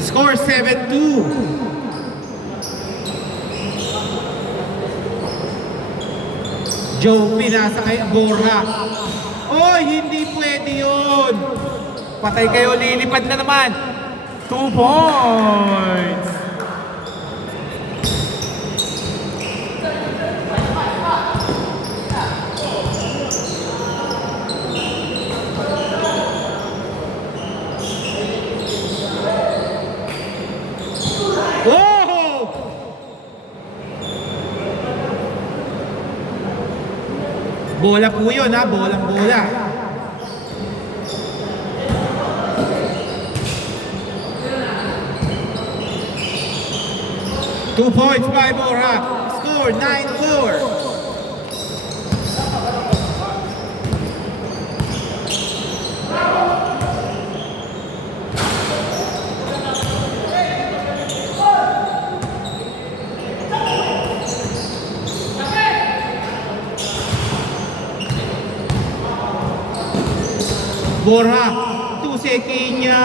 Score 7-2. Joe pinasa kay Borja. Oy, hindi pwede yun. Patay kayo, lilipad na naman. 2 points. Oh! Bola po yun ha, bolang bola. Two points by Borja. Score 9-4. Borja, to Sequeña,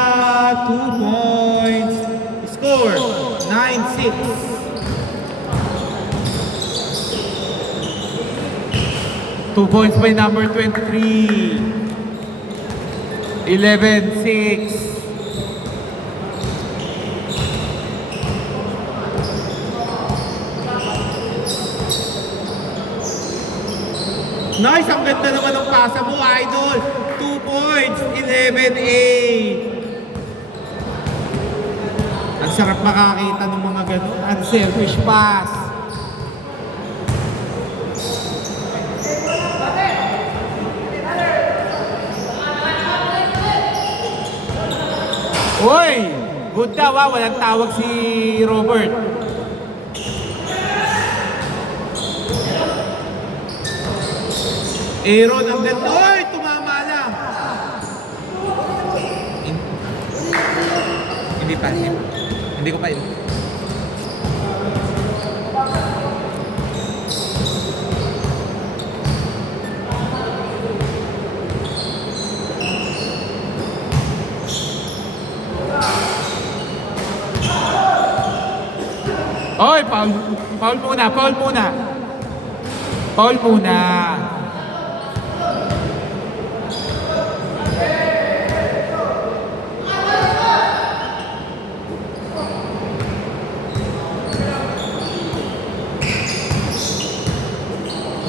2 points. Score 9-6. Two points by number 23. 11-6. Nice, ang ganda naman ng pasa mo, idol. 2 points, 11-8. Ang sarap makakita ng mga ganun. Unselfish pass. Uy! Good daw ha, walang tawag si Robert. Aaron, ang ganda. Oy, tumama lang. Hindi pa. Hindi ko pa yun. Oy, foul muna, foul muna. Foul muna.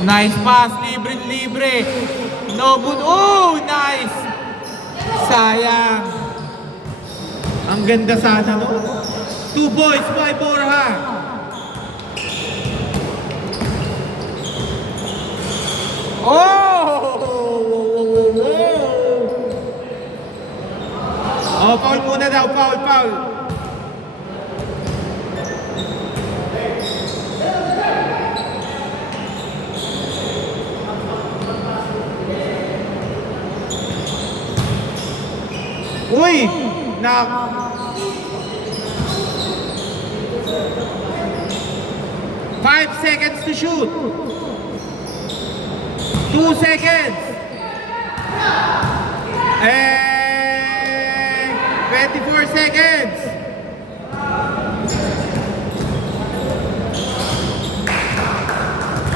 Nice pass, libre. No good. Oh, nice. Sayang. Ang ganda sana, no? 2 points by Borja. Oh! Oh, foul muna daw, foul. Uy! 5 seconds to shoot. 2 seconds. And 24 seconds.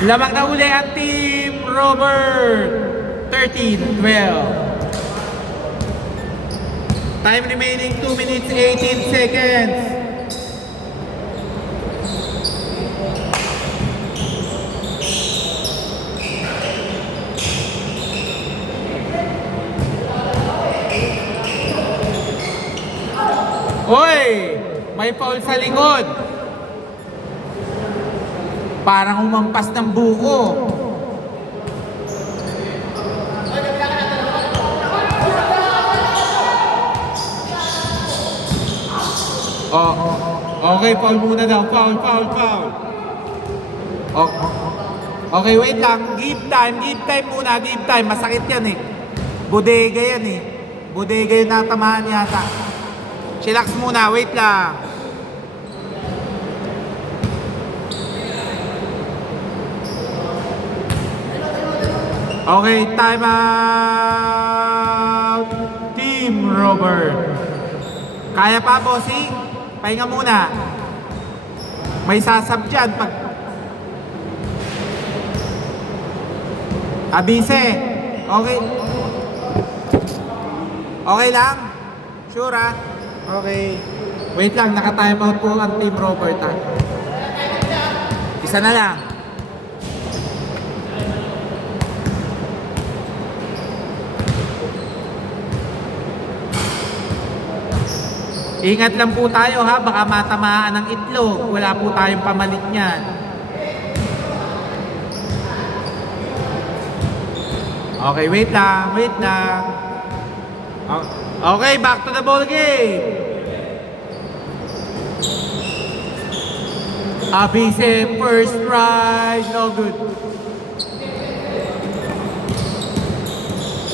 Lamang na uli ang Team Robert. 13-12. Time remaining 2 minutes 18 seconds. Hoy! May foul sa likod. Parang umampas ng buko. Oh, okay, foul muna daw. Foul. Oh, okay, wait lang. Give time muna. Give time. Masakit yan eh. Bodega yan eh. Bodega yung natamaan yata. Chillax muna, wait lang. Okay, time out. Team Robert. Kaya pa, bossing? Pahinga muna. May sasab dyan pag... Abise. Okay. Okay lang? Sure ah? Okay. Wait lang, naka-timeout po ang Team Robert ah. Isa na lang. Ingat lang po tayo ha, baka matamaan ng itlog. Wala po tayong pamalit niyan. Okay, wait lang, wait lang. Okay, back to the ball game. Abise, first try, no good.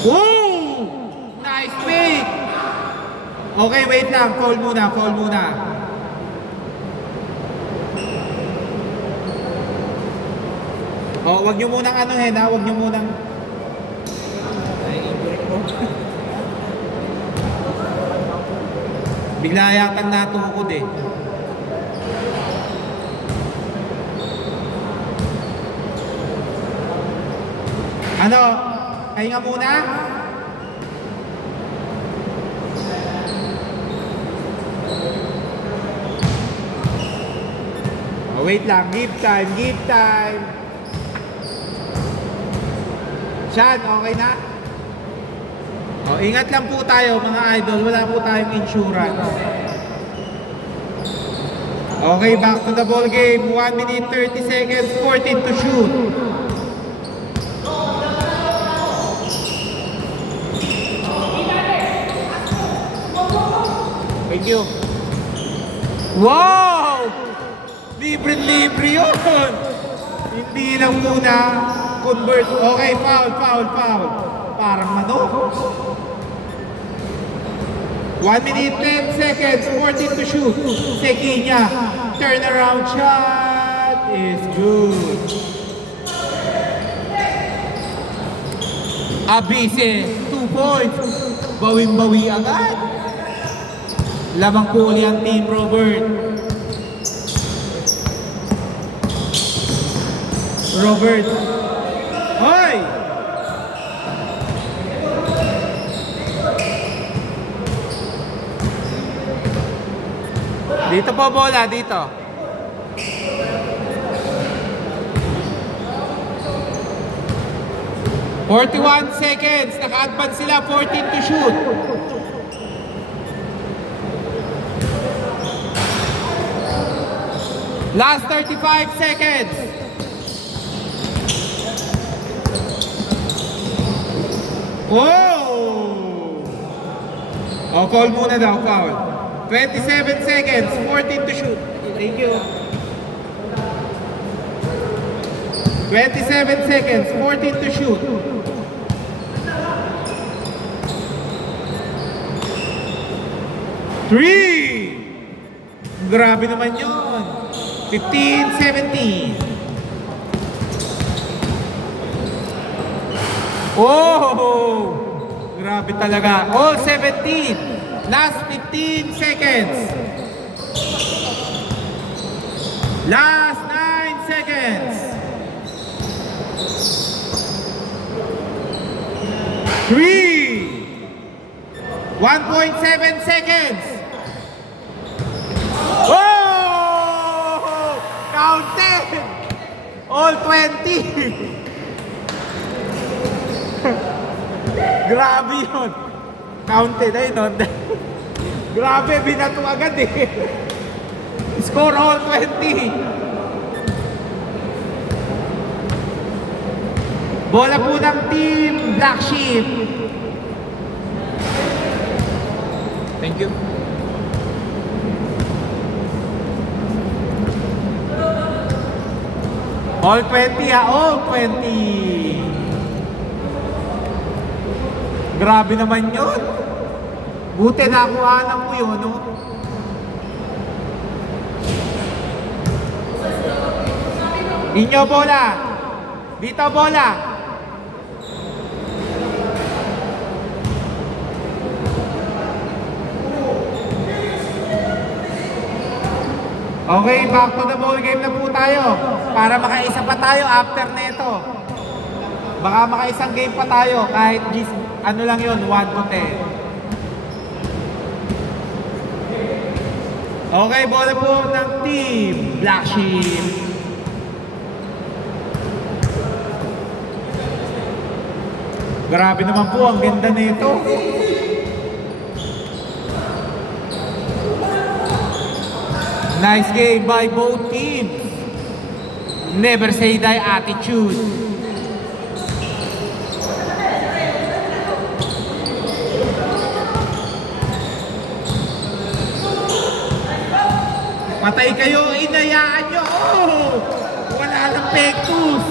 Woo! Nice pick! Okay, wait lang. Foul muna, foul muna. Oh, wag niyo munang ano hen ha, wag niyo munang... Bigla yatang natungkod eh. Ano? Pahinga muna? Oh, wait lang. Give time, give time. Sean, okay na? Oh, ingat lang po tayo mga idol. Wala po tayong insurance. Okay, back to the ball game. 1 minute 30 seconds, 14 to shoot. Thank you. Wow! Libre-libre yun! Hindi lang muna convert. Okay, foul, foul, foul. Parang manok. 1 minute 10 seconds, 14 to shoot. Sekinya, turnaround shot is good. Abise, 2 points. Bawing-bawi agad. Lamang po uli ang Team Robert. Robert. Hoy! Dito po bola, dito. "41 seconds, naka-advance sila, 14 to shoot. Last 35 seconds. Oh! Oh, foul muna daw, foul. 27 seconds, 14 to shoot. Thank you. 27 seconds, 14 to shoot. Three! Grabe naman yun. 15, 17. Oh! Grabe talaga. Oh, 17. Last 15 seconds. Last 9 seconds. 3. 1.7 seconds. Oh! Counted! All 20. Grabe yun. Counted ay nun. Grabe, binato agad eh. Score all 20. Bola po ng Team Black Sheep. Thank you. All 20 ha, all 20. Grabe naman yun. Buti nakuhanan mo yun, no? Inyo bola. Dito bola. Okay, back to the ball game na po tayo. Para makaisa pa tayo after nito. Baka makaisang game pa tayo kahit ano lang yun, 1 to 10. Okay, bola po ng team Black Sheep. Grabe naman po, ang ganda nito. Nice game by both teams. Never say die attitude. Patay kayo, inayaan nyo. Oh! Wala lang pektus.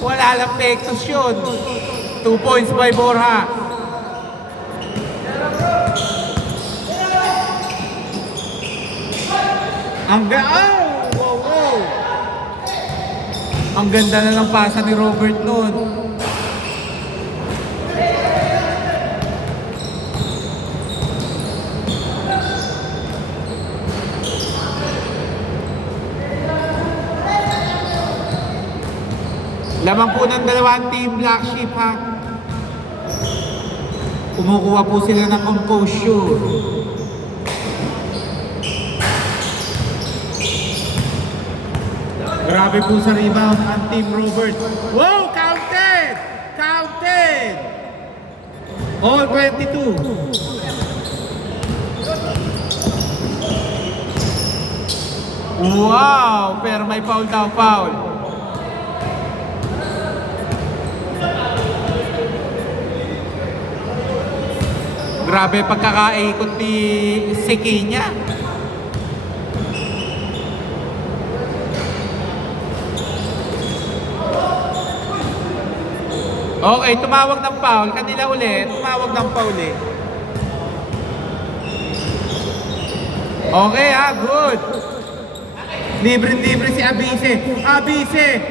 Wala lang pektus yun. 2 points by Borja. Ang wow. Ang ganda na ng pasa ni Robert noon. Lamang po ng dalawang team Black Sheep ha. Kumukuha po sila ng composure. Grabe po sa rebound ang Team Robert. Wow! Counted! Counted! All 22. Wow! Pero may foul daw, foul. Grabe pagkakaikot ni Sekinya. Okay, tumawag ng foul. Kanila ulit, tumawag ng foul eh. Okay ha, good. Libre-libre si Abise. Abise!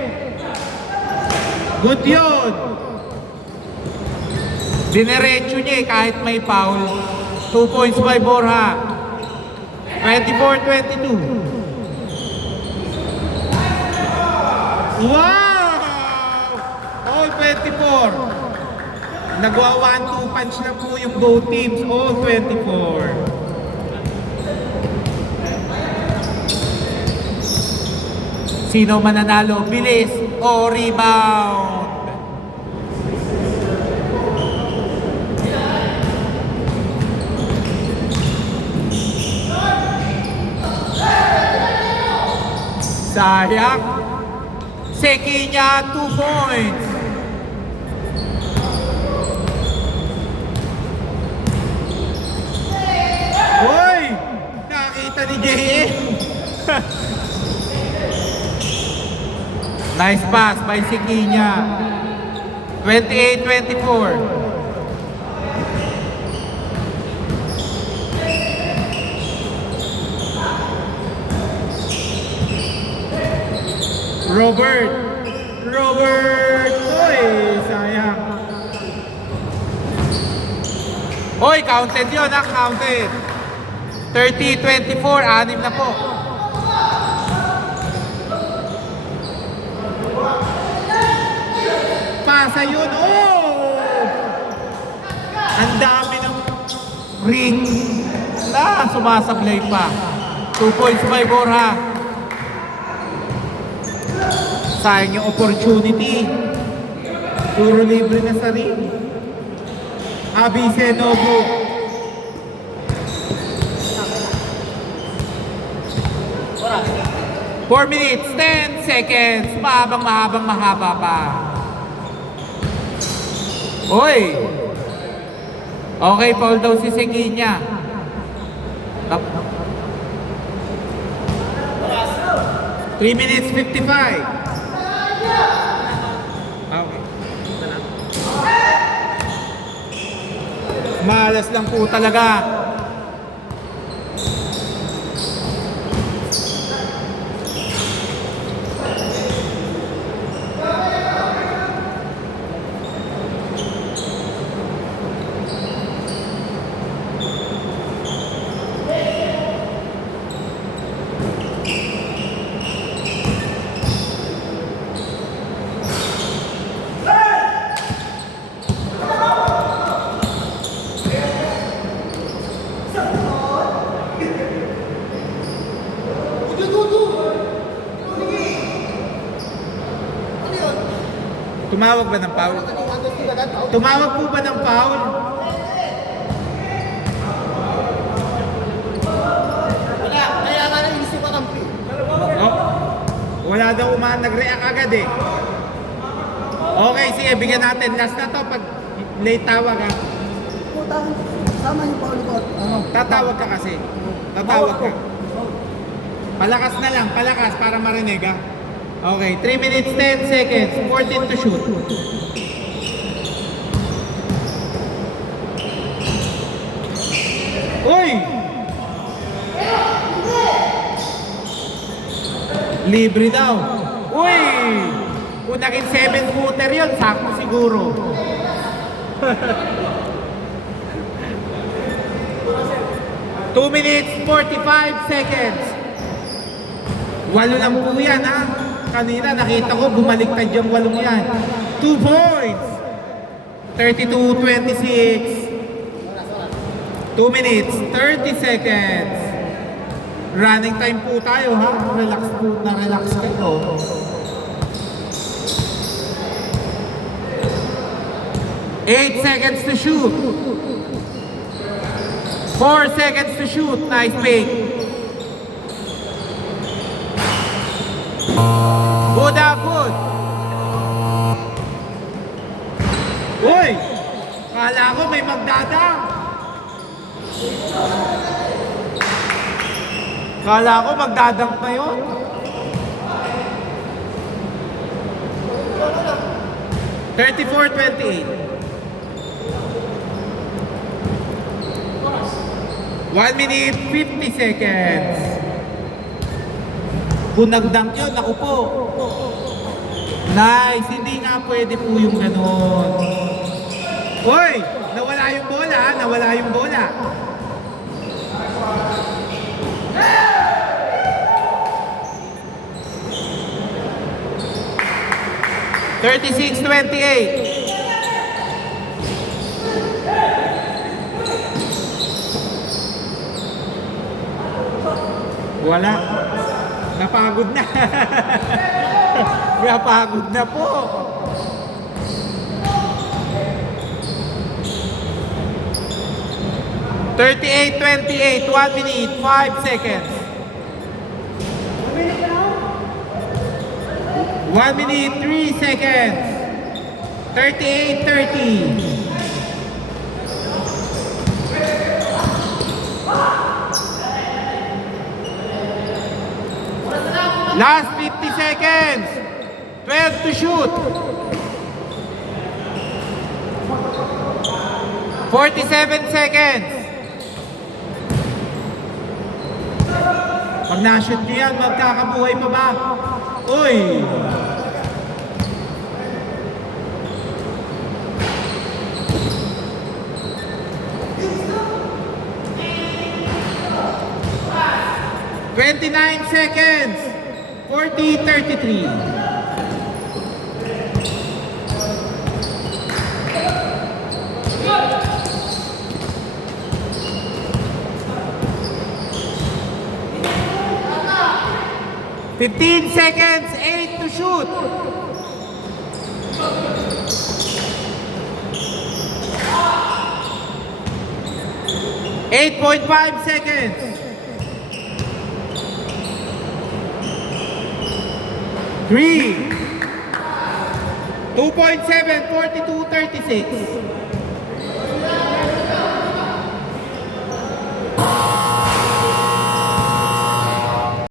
Good yun. Dinerecho niya eh, kahit may foul. 2 points by Borja. 24-22. Wow! All 24. Nagwa 1-2 punch na po yung both teams. All 24. Sino mananalo? Bilis o rebound? Sayang. Sekinya 2 points. Hoy! Nakita ni JM. Nice pass by Sekinya. 28-24. Robert! Oy, sayang. Oy, counted yun ha, counted. 30-24, 6 na po. Pasa yun, oh! Ang dami ng ring na sumasablay pa. 2 points by Borja. Sayang yung opportunity. Puro libre na sa ring. Abise Nobu. Four minutes, 10 seconds. Mahaba pa. Oy! Okay, foul daw si Sekinya. 3 minutes 55. Okay. Malas lang po talaga. Tumawag ba ng foul? Tumawag po ba ng foul? Wala, kaya nga naisip ka kampi. Oh, wala daw nag-react agad eh. Okay, sige, bigyan natin. Last na to, pag late tawag ha. Puta, sama yung Paul ko. Ano? Tatawag ka kasi. Tatawag ka. Palakas na lang, palakas para marinig ha. Okay, 3 minutes 10 seconds, 14 to shoot. Uy! Libre daw. Uy! Kung naging 7-footer yun, sakto siguro. Two minutes, 45 seconds. Walo lang po yan, ha? Kanina, nakita ko, bumaliktad yung walong yan. 2 points. 32-26. 2 minutes, 30 seconds. Running time po tayo, ha? Relax po, na-relax kayo. 8 seconds to shoot. 4 seconds to shoot. Nice fake. Good up, good. Uy! Kala ko may magdadang. Kala ko magdadang na yun. (34-28) 1 minute, 50 seconds. Kung nagdunk yun, ako po. Nice, hindi nga pwede po yung ganun. Uy, nawala yung bola, ha? Nawala yung bola. (36-28) Wala. Napagod na. Napagod na po. (38-28) 1 minute, 5 seconds. 1 minute, 3 seconds. 38-30. Last 50 seconds. 12 to shoot. 47 seconds. Pag na-shoot nyo yan, magkakabuhay pa ba? Uy! (29 seconds) 40-33. (15 seconds) 8 to shoot. (8.5 seconds) 3 2.7 42-36